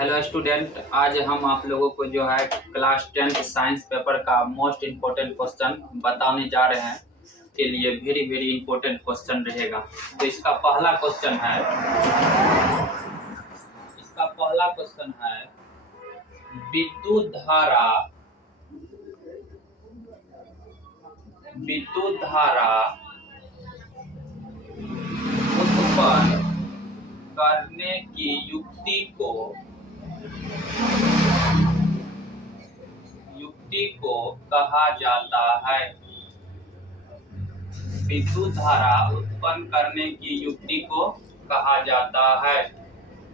Hello student, आज हम आप लोगों को जो है क्लास 10 साइंस पेपर का मोस्ट इम्पोर्टेंट क्वेश्चन बताने जा रहे हैं। के लिए वेरी वेरी इंपॉर्टेंट क्वेश्चन रहेगा। तो इसका पहला क्वेश्चन है विद्युत धारा उत्पन्न करने की युक्ति को कहा जाता है। विद्युत धारा उत्पन्न करने की युक्ति को कहा जाता है।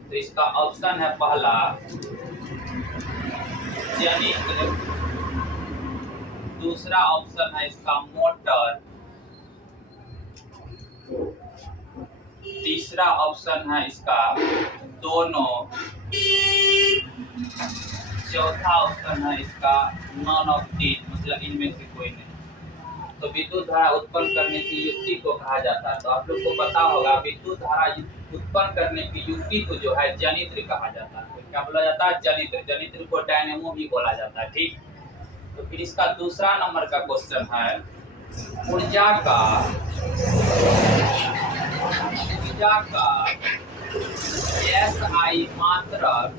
तो इसका ऑप्शन है पहला जनित्र, दूसरा ऑप्शन है इसका मोटर, तीसरा ऑप्शन है इसका दोनों, चौथा ऑप्शन है इसका नॉन ऑफ दीज, मतलब इनमें से कोई नहीं। तो विद्युत धारा उत्पन्न करने की युक्ति को कहा जाता है। तो आप लोग को पता होगा विद्युत धारा उत्पन्न करने की युक्ति को जो है जनित्र कहा जाता है। तो क्या बोला जाता है? जनित्र। जनित्र को डायनेमो भी बोला जाता है। ठीक, तो फिर इसका दूसरा नंबर का क्वेश्चन है ऊर्जा का SI मात्रक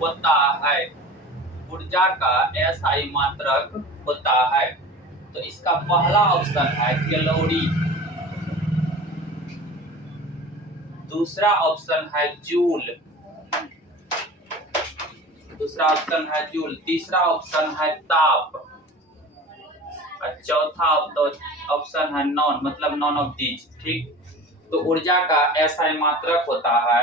होता है। ऊर्जा का SI मात्रक होता है। तो इसका पहला ऑप्शन है कैलोरी, दूसरा ऑप्शन है जूल, तीसरा ऑप्शन है ताप और चौथा ऑप्शन है नॉन, मतलब नॉन ऑफ दीज। ठीक, तो ऊर्जा का SI मात्रक होता है।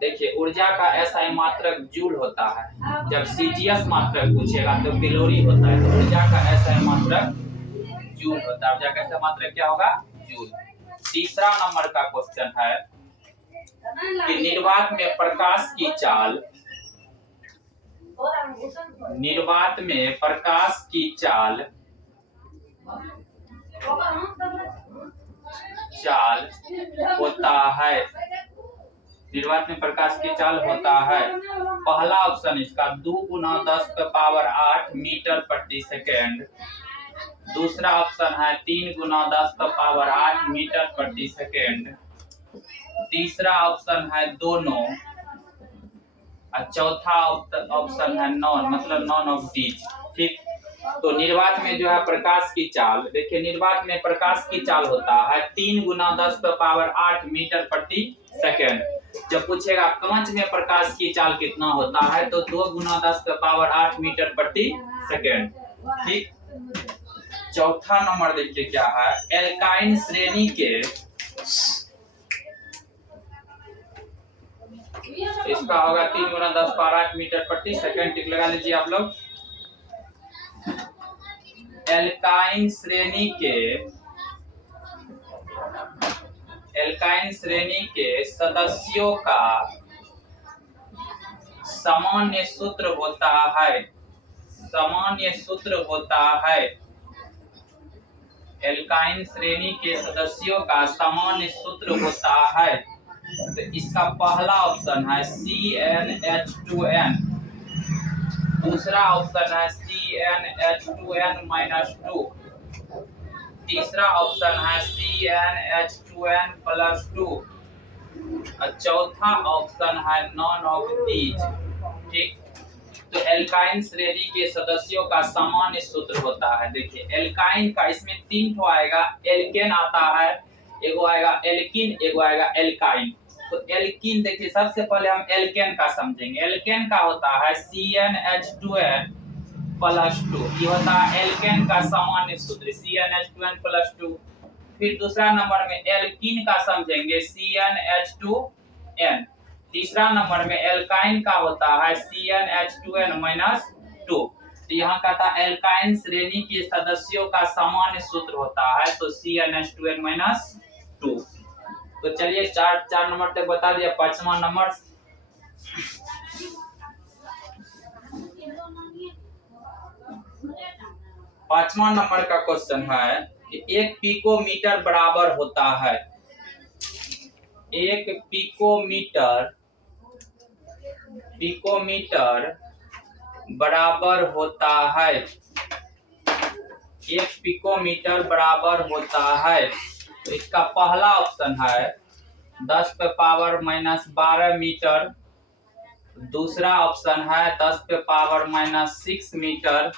देखिए, ऊर्जा का SI मात्रक जूल होता है। जब CGS मात्रक पूछेगा तो कैलोरी होता है। तो ऊर्जा का SI मात्रक जूल होता है। ऊर्जा का SI मात्रक क्या होगा? जूल। तीसरा नंबर का क्वेश्चन है कि निर्वात में प्रकाश की चाल होता है। निर्वात में प्रकाश की चाल होता है। पहला ऑप्शन इसका 2 × 10⁸ मीटर प्रति सेकेंड, दूसरा ऑप्शन है 3 × 10⁸ मीटर प्रति सेकेंड, तीसरा ऑप्शन है दोनों और चौथा ऑप्शन है नॉन, मतलब नॉन ऑफ दीज। ठीक, तो निर्वात में जो है प्रकाश की चाल, देखिए निर्वात में प्रकाश की चाल होता है 3 × 10⁸ मीटर प्रति सेकेंड। जब पूछेगा कांच में प्रकाश की चाल कितना होता है तो 2 × 10⁸ मीटर प्रति सेकेंड। ठीक, चौथा नंबर देखिए क्या है, एल्काइन श्रेणी के, इसका होगा 3 × 10⁸ मीटर प्रति सेकेंड। टिक लगा लीजिए आप लोग। एल्काइन श्रेणी के सदस्यों का सामान्य सूत्र होता है। एल्काइन श्रेणी के सदस्यों का सामान्य सूत्र होता है। तो इसका पहला ऑप्शन है CnH2n, दूसरा ऑप्शन है CnH2n-2, तीसरा ऑप्शन है CnH2n+2 और चौथा ऑप्शन है नॉन ऑफ दीज। ठीक, तो एल्काइन श्रेणी के सदस्यों का सामान्य सूत्र होता है। देखिए एल्काइन का इसमें 3 ठो आएगा, एल्केन आता है, एगो आएगा एल्किन, एगो आएगा एल्काइन। तो एल्किन देखिए सबसे पहले हम एल्केन का समझेंगे। एल्केन का होता है CnH2n+2, ये होता है एल्केन का सामान्य सूत्र CnH2n+2। फिर दूसरा नंबर में एल्किन का समझेंगे CnH2n, तीसरा नंबर में एल्काइन का होता है CnH2n-2। तो यहाँ का था एल्काइन श्रेणी के सदस्यों का सामान्य सूत्र होता है तो CnH2n-2। तो चलिए चार नंबर तक बता दिया। पांचवा नंबर का क्वेश्चन है कि 1 पिकोमीटर बराबर होता है, 1 पिकोमीटर पिकोमीटर बराबर होता है, 1 पिकोमीटर बराबर होता है। तो इसका पहला ऑप्शन है 10 पे पावर माइनस 12 मीटर, दूसरा ऑप्शन है 10 पे पावर माइनस 6 मीटर,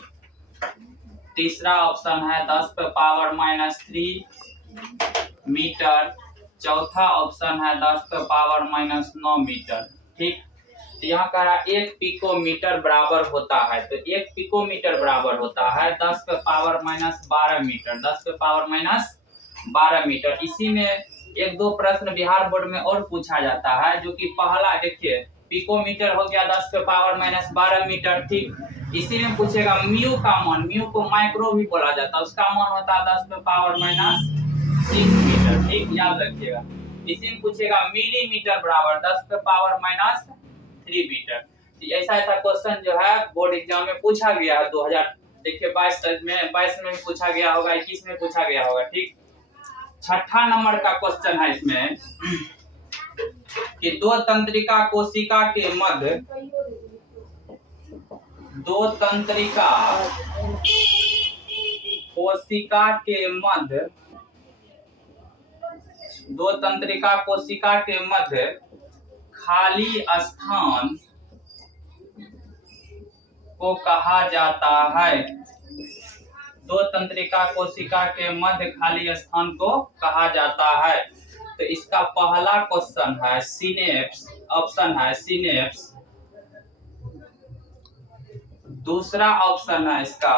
तीसरा ऑप्शन है 10 पे पावर माइनस 3 मीटर, चौथा ऑप्शन है 10 पे पावर माइनस 9 मीटर। ठीक, तो यहाँ कह रहा है 1 पिकोमीटर बराबर होता है, तो 1 पिकोमीटर बराबर होता है 10 पे पावर माइनस 12 मीटर, 10 पे पावर माइनस 12 मीटर। इसी में एक दो प्रश्न बिहार बोर्ड में और पूछा जाता है, जो कि पहला देखिए पिकोमीटर हो गया 10 पे पावर माइनस 12 मीटर। ठीक, इसी में पूछेगा म्यू का मान, म्यू को माइक्रो भी बोला जाता है, उसका मान होता है 10 पे पावर माइनस 6 मीटर। ठीक, याद रखिएगा। इसी में पूछेगा मिलीमीटर बराबर 10 पे पावर माइनस 3 मीटर। ऐसा ऐसा क्वेश्चन जो है बोर्ड एग्जाम में पूछा गया है 2000 देखिए 22 में पूछा गया होगा, 21 में पूछा गया होगा। ठीक, छठा नंबर का क्वेश्चन है इसमें कि दो तंत्रिका कोशिका के मध्य, दो तंत्रिका कोशिका के मध्य, दो तंत्रिका कोशिका के मध्य खाली स्थान को कहा जाता है। दो तंत्रिका कोशिका के मध्य खाली स्थान को कहा जाता है। तो इसका पहला क्वेश्चन है सिनेप्स, ऑप्शन है सिनेप्स, दूसरा ऑप्शन है इसका,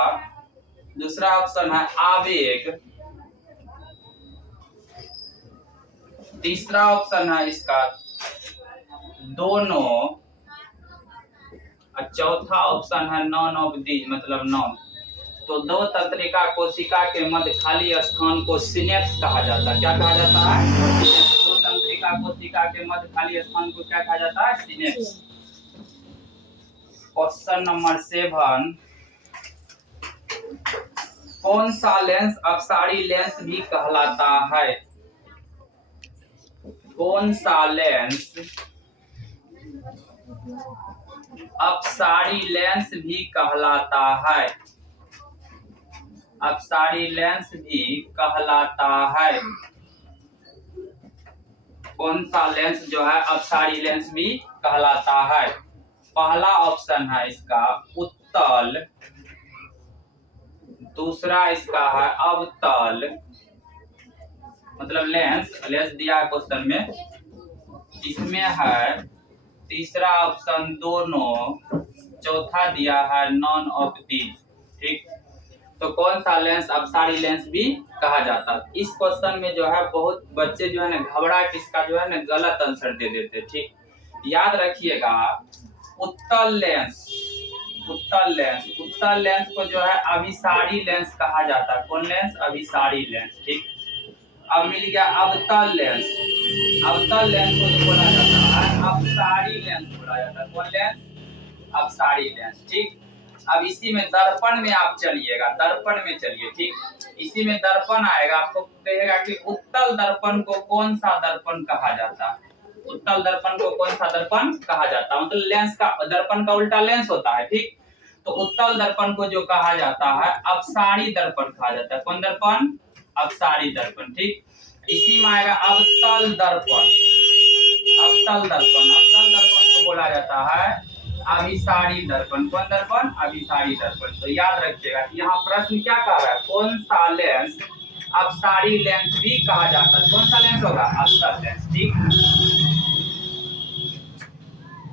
दूसरा ऑप्शन है आवेग, तीसरा ऑप्शन है इसका दोनों, और चौथा ऑप्शन है नॉन ऑफ दीज, मतलब नॉन। तो दो तंत्रिका कोशिका के मध्य खाली स्थान को सिनेप्स कहा जाता है। क्या कहा जाता है? दो तंत्रिका कोशिका के मध्य खाली स्थान को क्या कहा जाता है? सिनेप्स। क्वेश्चन नंबर 7, कौन सा लेंस अपसारी लेंस भी कहलाता है? कौन सा लेंस अपसारी लेंस भी कहलाता है? अपसारी लेंस भी कहलाता है। कौन सा लेंस जो है अपसारी लेंस भी कहलाता है? पहला ऑप्शन है इसका उत्तल, दूसरा इसका है अवतल, मतलब लेंस, लेंस दिया है क्वेश्चन में, इसमें है तीसरा ऑप्शन दोनों, चौथा दिया है नॉन ऑफ दीज। ठीक, तो कौन सा लेंस अपसारी लेंस भी कहा जाता है? इस क्वेश्चन में जो है बहुत बच्चे जो है ना घबरा के इसका जो है ना गलत आंसर दे देते। ठीक, याद रखिएगा उत्तल लेंस, उत्तल लेंस, उत्तल लेंस को जो है अभिसारी लेंस कहा जाता है। कौन लेंस? अभिसारी लेंस। ठीक, अब मिल गया अवतल लेंस, अवतल लेंस को जो बोला जाता है अपसारी लेंस बोला जाता है। कौन लेंस? अपसारी लेंस। ठीक, अब इसी में दर्पण में आप चलिएगा, दर्पण में चलिए। ठीक, इसी में दर्पण आएगा, आपको कहेगा कि उत्तल दर्पण को कौन सा दर्पण कहा जाता है? उत्तल दर्पण को कौन सा दर्पण कहा जाता है? मतलब लेंस का, दर्पण का उल्टा लेंस होता है। ठीक, तो उत्तल दर्पण को जो कहा जाता है अपसारी दर्पण कहा जाता है। कौन दर्पण? अपसारी दर्पण। ठीक, इसी में आएगा अवतल दर्पण, अवतल दर्पण, अवतल दर्पण को बोला जाता है अभिसारी दर्पण। कौन दर्पण? अभिसारी दर्पण। तो याद रखिएगा यहाँ प्रश्न क्या कह रहा है, कौन सा लेंस अपसारी लेंस भी कहा जाता है? कौन सा लेंस होगा? अवतल लेंस। ठीक,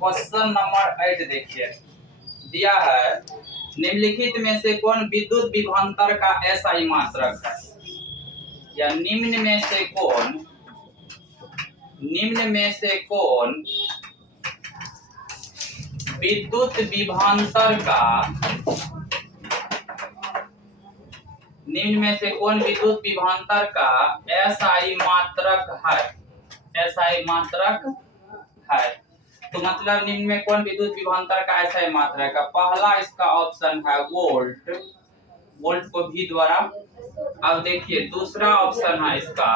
क्वेश्चन नंबर 8 देखिए, दिया है निम्नलिखित में से कौन विद्युत विभवांतर का एसआई मात्रक है? या निम्न में से कौन, निम्न में से कौन विद्युत विभवांतर का, निम्न में से कौन विद्युत विभवांतर का एसआई मात्रक है? एसआई मात्रक है। तो मतलब निम्न में कौन विद्युत विभवांतर का एसआई मात्रक है? पहला इसका ऑप्शन है वोल्ट, वोल्ट को भी द्वारा। अब देखिए दूसरा ऑप्शन है इसका,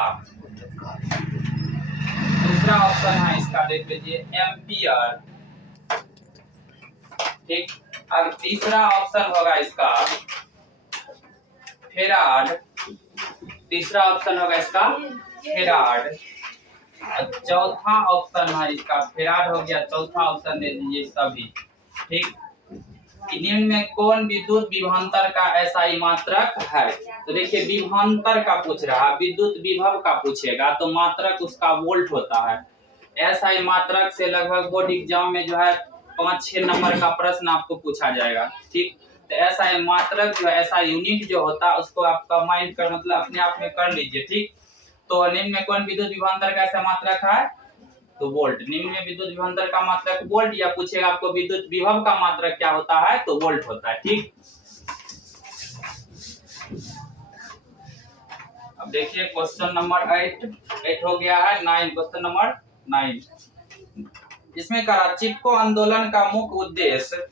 दूसरा ऑप्शन है इसका देख लीजिए एम्पियर, ठीक। अब तीसरा ऑप्शन होगा इसका फेराड, तीसरा ऑप्शन होगा इसका फेराड। चौथा ऑप्शन है इसका फेराड हो गया, चौथा ऑप्शन दे दीजिए सभी। ठीक, निम्न में कौन विद्युत विभवांतर का एसआई मात्रक है? तो देखिए विभवांतर का पूछ रहा है, विद्युत विभव का पूछेगा तो मात्रक उसका वोल्ट होता है। एसआई मात्रक से लगभग बोर्ड एग्जाम में जो है 5-6 नंबर का प्रश्न आपको पूछा जाएगा। ठीक, तो एसआई मात्रक जो है, एसआई यूनिट जो होता है उसको आप कंबाइन कर मतलब अपने आप में कर लीजिए। ठीक, तो निम्न में कौन विद्युत विभवांतर का ऐसा मात्रक है? तो वोल्ट। निम्न में विद्युत विभवांतर का मात्रक वोल्ट, या पूछेगा आपको विद्युत विभव का मात्रक क्या होता है? तो वोल्ट होता है। ठीक, अब देखिए क्वेश्चन नंबर 8 हो गया है 9, क्वेश्चन नंबर 9 इसमें कहा चिपको आंदोलन का मुख्य उद्देश्य,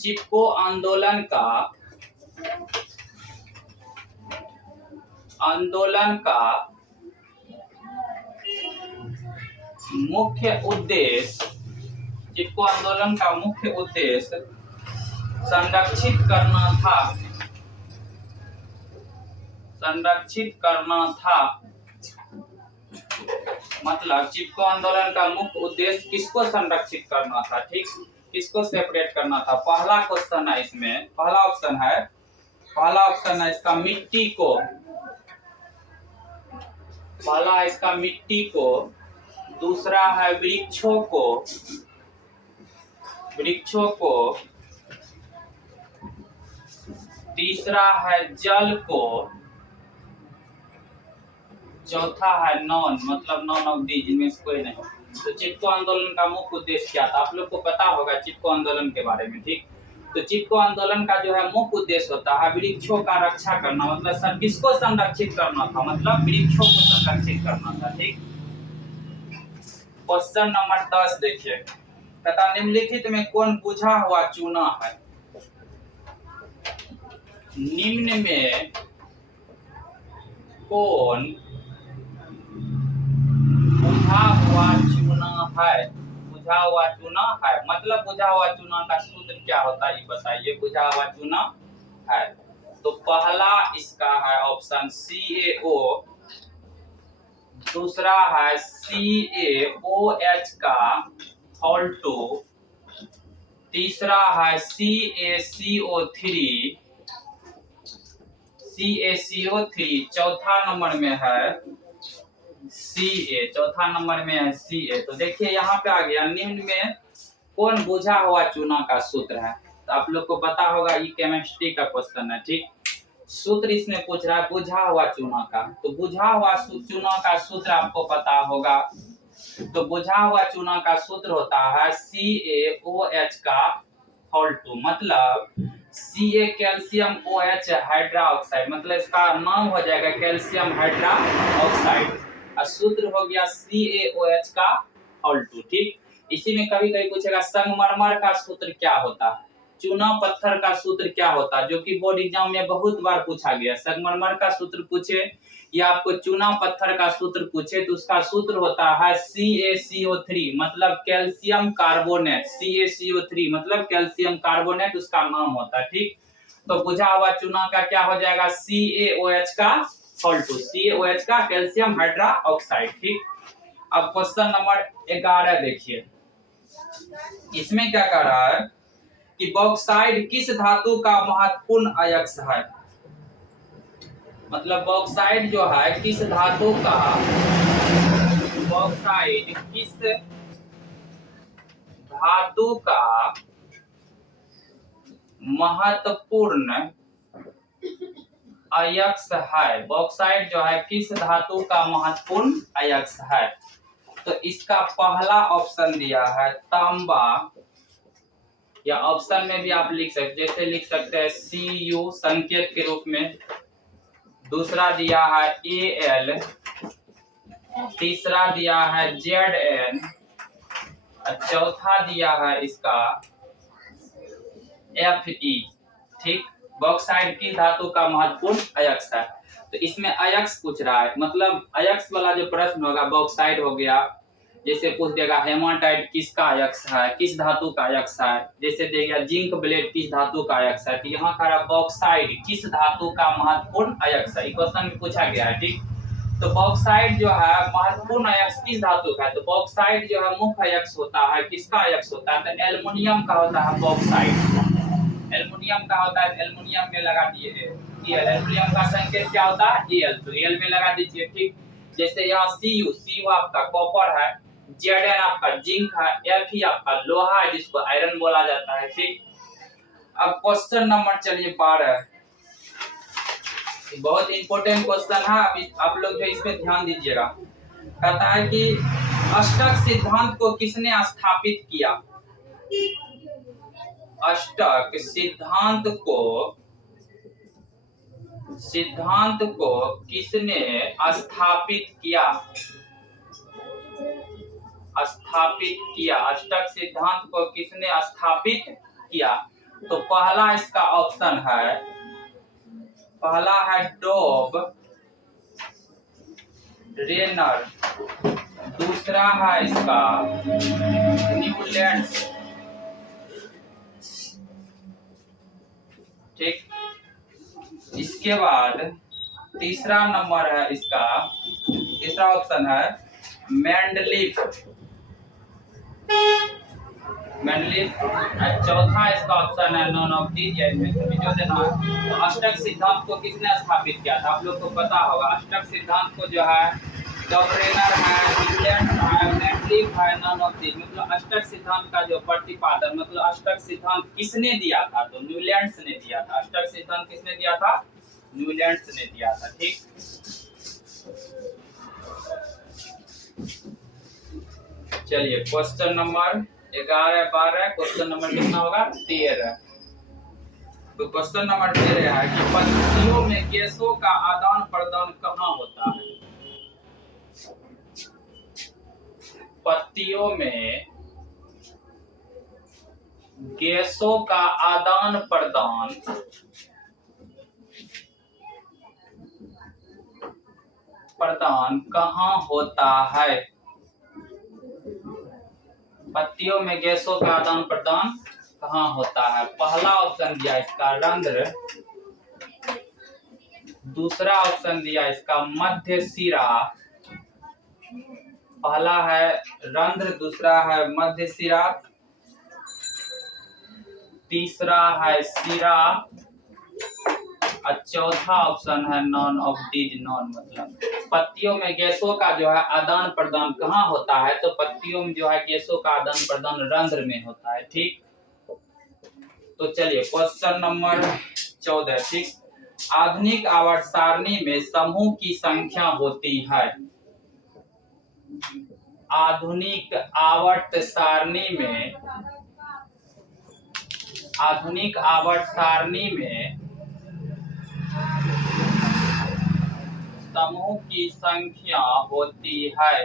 चिपको आंदोलन का मुख्य उद्देश्य, चिपको आंदोलन का मुख्य उद्देश्य संरक्षित करना था। मतलब चिपको आंदोलन का मुख्य उद्देश्य किसको संरक्षित करना था? ठीक, किसको सेपरेट करना था? पहला क्वेश्चन है इसमें, पहला ऑप्शन है इसका मिट्टी को, पहला है इसका मिट्टी को, दूसरा है वृक्षों को, तीसरा है जल को, चौथा है नॉन, मतलब नॉन ऑफ दीज, इनमें से कोई नहीं। तो चिपको आंदोलन का मुख्य उद्देश्य क्या था? आप लोग को पता होगा चिपको आंदोलन के बारे में। ठीक, तो चिपको आंदोलन का जो है मुख्य उद्देश्य होता है वृक्षों का रक्षा करना, मतलब किसको संरक्षित करना था? मतलब वृक्षों को संरक्षित करना था। ठीक, क्वेश्चन नंबर 10 देखिए, तथा निम्नलिखित में कौन बुझा हुआ चूना है? निम्न में कौन बुझा हुआ चूना है? बुझा हुआ चूना है, मतलब बुझा हुआ चूना का सूत्र क्या होता है ये बताइए। बुझा हुआ चूना है, तो पहला इसका है ऑप्शन CaO, दूसरा है CaOH का होल 2, तीसरा है CaCO3, चौथा नंबर में है चौथा नंबर में है Ca। तो देखिए यहाँ पे आ गया निम्न में कौन बुझा हुआ चूना का सूत्र है? तो आप लोग को पता होगा ये केमिस्ट्री का क्वेश्चन है। ठीक, सूत्र इसमें पूछ रहा है बुझा हुआ चूना का, तो बुझा हुआ चूना का सूत्र आपको पता होगा। तो बुझा हुआ चूना का सूत्र होता है CaOH का होल 2, मतलब Ca calcium OH hydra oxide, मतलब इसका नाम हो जाएगा कैल्शियम हाइड्रा ऑक्साइड, और सूत्र हो गया CaOH का होल 2। ठीक, इसी में कभी कभी पूछेगा संगमरमर का सूत्र क्या होता है? चूना पत्थर का सूत्र क्या होता है? जो कि बोर्ड एग्जाम में बहुत बार पूछा गया। संगमरमर का सूत्र पूछे या आपको चूना पत्थर का सूत्र पूछे तो उसका सूत्र होता है CaCO3, मतलब कैल्शियम कार्बोनेट। CaCO3 मतलब कैल्शियम कार्बोनेट उसका नाम होता है। ठीक, तो बुझा हुआ चूना का क्या हो जाएगा? CaOH का होल 2, CaOH का कैल्शियम हाइड्रा ऑक्साइड। ठीक, अब क्वेश्चन नंबर 11 देखिए, इसमें क्या कह रहा है कि बॉक्साइड किस धातु का महत्वपूर्ण अयस्क है? मतलब बॉक्साइड जो है किस धातु का, बॉक्साइड किस धातु का महत्वपूर्ण अयस्क है? बॉक्साइड जो है किस धातु का महत्वपूर्ण अयस्क है? तो इसका पहला ऑप्शन दिया है तांबा, या ऑप्शन में भी आप लिख सकते, जैसे लिख सकते हैं Cu संकेत के रूप में, दूसरा दिया है Al, तीसरा दिया है Zn, चौथा दिया है इसका Fe। ठीक, बॉक्साइड की धातु का महत्वपूर्ण अयस्क है, तो इसमें अयस्क पूछ रहा है, मतलब अयस्क वाला जो प्रश्न होगा बॉक्साइड हो गया, जैसे पूछ देगा हेमाटाइट किसका अयस्क है, किस धातु का अयस्क है। जैसे देगा जिंक ब्लेड किस धातु का अयस्क है, तो यहाँ कह बॉक्साइड किस धातु का महत्वपूर्ण अयस्क है, क्वेश्चन में पूछा गया है। ठीक, तो बॉक्साइड जो है महत्वपूर्ण अयस्क किस धातु का है, तो बॉक्साइड जो है मुख्य अयस्क होता है, किसका अयस्क होता है, तो एल्युमिनियम का होता है बॉक्साइड। एल्युमिनियम का होता है, एल्युमिनियम में लगा दिए एल्युमिनियम का संकेत क्या होता है, Al, तो Al में लगा दीजिए। ठीक, जैसे यहाँ Cu आपका कॉपर है, Zn आपका जिंक है, Fe आपका लोहा है जिसको आयरन बोला जाता है। ठीक, अब क्वेश्चन नंबर चलिए 12, बहुत इंपॉर्टेंट क्वेश्चन है, आप लोग जो इसमें ध्यान दीजिएगा। कहता है कि अष्टक सिद्धांत को किसने स्थापित किया, अष्टक सिद्धांत को किसने स्थापित किया, अष्टक सिद्धांत को किसने स्थापित किया। तो पहला इसका ऑप्शन है, पहला है डॉब रेनर, दूसरा है इसका न्यूलैंड। ठीक, इसके बाद तीसरा नंबर है इसका, तीसरा ऑप्शन है मेंडलीफ, चौथा इसका ऑप्शन है नॉन ऑफ दीज, जो देना है। तो अष्टक सिद्धांत को किसने स्थापित किया था, आप लोग को पता होगा। अष्टक सिद्धांत को जो है डॉबरेनर है, न्यूलैंड है, मेंडलीफ है, नॉन ऑफ दीज। मतलब अष्टक सिद्धांत का जो प्रतिपादन, मतलब अष्टक सिद्धांत किसने दिया था, तो न्यूलैंड ने दिया था। अष्टक सिद्धांत किसने दिया था, न्यूलैंड ने दिया था। ठीक, चलिए क्वेश्चन नंबर 11 12, क्वेश्चन नंबर कितना होगा 13। तो क्वेश्चन नंबर 13 है कि पत्तियों में गैसों का आदान प्रदान कहाँ होता है, पत्तियों में गैसों का आदान प्रदान कहाँ होता है, पत्तियों में गैसों का आदान प्रदान कहाँ होता है। पहला ऑप्शन दिया इसका रंध्र, दूसरा ऑप्शन दिया इसका मध्य सिरा, पहला है रंध्र, दूसरा है मध्य सिरा, तीसरा है सिरा, और चौथा ऑप्शन है नॉन ऑफ दीज। नॉन मतलब पत्तियों में गैसों का जो है आदान प्रदान कहाँ होता है, तो पत्तियों में जो है गैसों का आदान प्रदान रंध्र में होता है। ठीक, तो चलिए क्वेश्चन नंबर 14। ठीक, आधुनिक आवर्त सारणी में समूह की संख्या होती है, आधुनिक आवर्त सारणी में, आधुनिक आवर्त सारणी में समूह की संख्या होती है,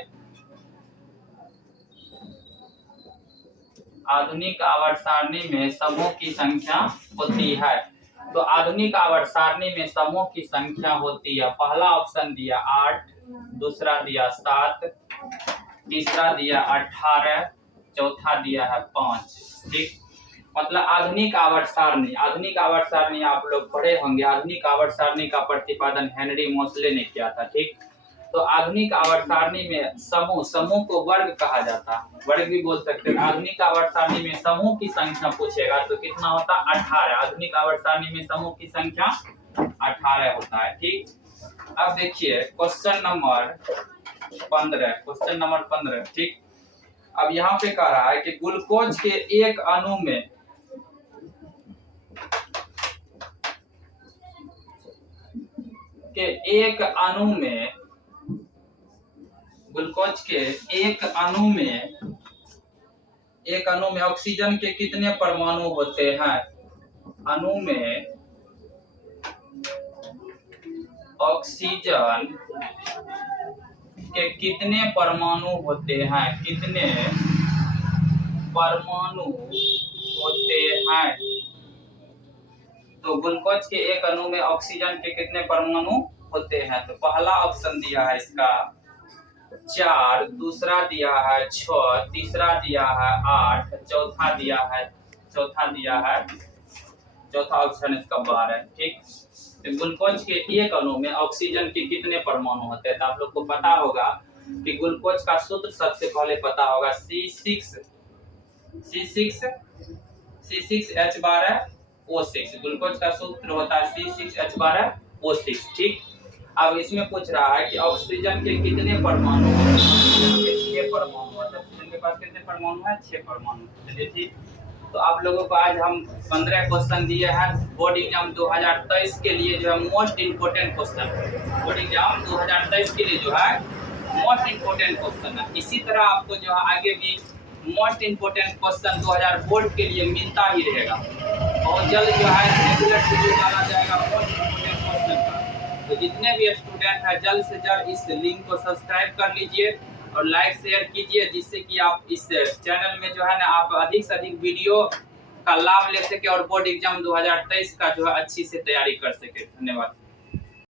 आधुनिक आवर्त सारणी में समूह की संख्या होती है। तो आधुनिक आवर्त सारणी में समूह की संख्या होती है, पहला ऑप्शन दिया 8, दूसरा दिया 7, तीसरा दिया 18, चौथा दिया है 5। ठीक, मतलब आधुनिक आवर्त सारणी, आधुनिक आवर्त सारणी आप लोग पढ़े होंगे। आधुनिक आवर्त सारणी का प्रतिपादन हेनरी मोसले ने किया था। ठीक, तो आधुनिक आवर्त सारणी में समूह, समूह को वर्ग कहा जाता है, वर्ग भी बोल सकते हैं। आधुनिक आवर्त सारणी में समूह की संख्या पूछेगा तो कितना होता है 18। आधुनिक आवर्त सारणी में समूह की संख्या 18 होता है। ठीक, अब देखिए क्वेश्चन नंबर 15, क्वेश्चन नंबर 15। ठीक, अब यहाँ पे कह रहा है कि ग्लूकोज के एक अणु में ग्लूकोज के एक अणु में ऑक्सीजन के कितने परमाणु होते हैं, अणु में ऑक्सीजन के कितने परमाणु होते हैं, कितने परमाणु होते हैं। तो ग्लूकोज के एक अणु में ऑक्सीजन के कितने परमाणु होते हैं, तो पहला ऑप्शन दिया है इसका 4, दूसरा दिया है 6, तीसरा दिया है 8, चौथा ऑप्शन इसका 12 है। ठीक, तो ग्लूकोज के एक अणु में ऑक्सीजन के कितने परमाणु होते हैं? तो आप लोग को पता होगा कि ग्लूकोज का सूत्र सबसे पहले पता होगा C6H12O6। ग्लूकोज का सूत्र होता है C6H12O6। ठीक, अब इसमें पूछ रहा है कि ऑक्सीजन के कितने परमाणु होते हैं? ऑक्सीजन के 6 परमाणु होते हैं। ऑक्सीजन के पास कितने परमाणु है? 6 परमाणु। चलिए ठीक, तो आप लोगों को आज हम 15 क्वेश्चन दिए हैं बोर्ड एग्जाम 2023 के लिए, जो है most important question. Board exam 2023 के लिए जो है मोस्ट इम्पोर्टेंट क्वेश्चन है। इसी तरह आपको जो है आगे भी मोस्ट इम्पोर्टेंट क्वेश्चन 2000 बोर्ड के लिए मिलता ही रहेगा। बहुत जल्द जो है रेगुलर वीडियो डाला जाएगा मोस्ट इम्पोर्टेंट क्वेश्चन का। तो जितने भी स्टूडेंट हैं जल्द से जल्द इस लिंक को सब्सक्राइब कर लीजिए और लाइक शेयर कीजिए, जिससे कि आप इस चैनल में जो है ना आप अधिक से अधिक वीडियो का लाभ ले सके और बोर्ड एग्जाम 2023 का जो है अच्छी से तैयारी कर सके। धन्यवाद।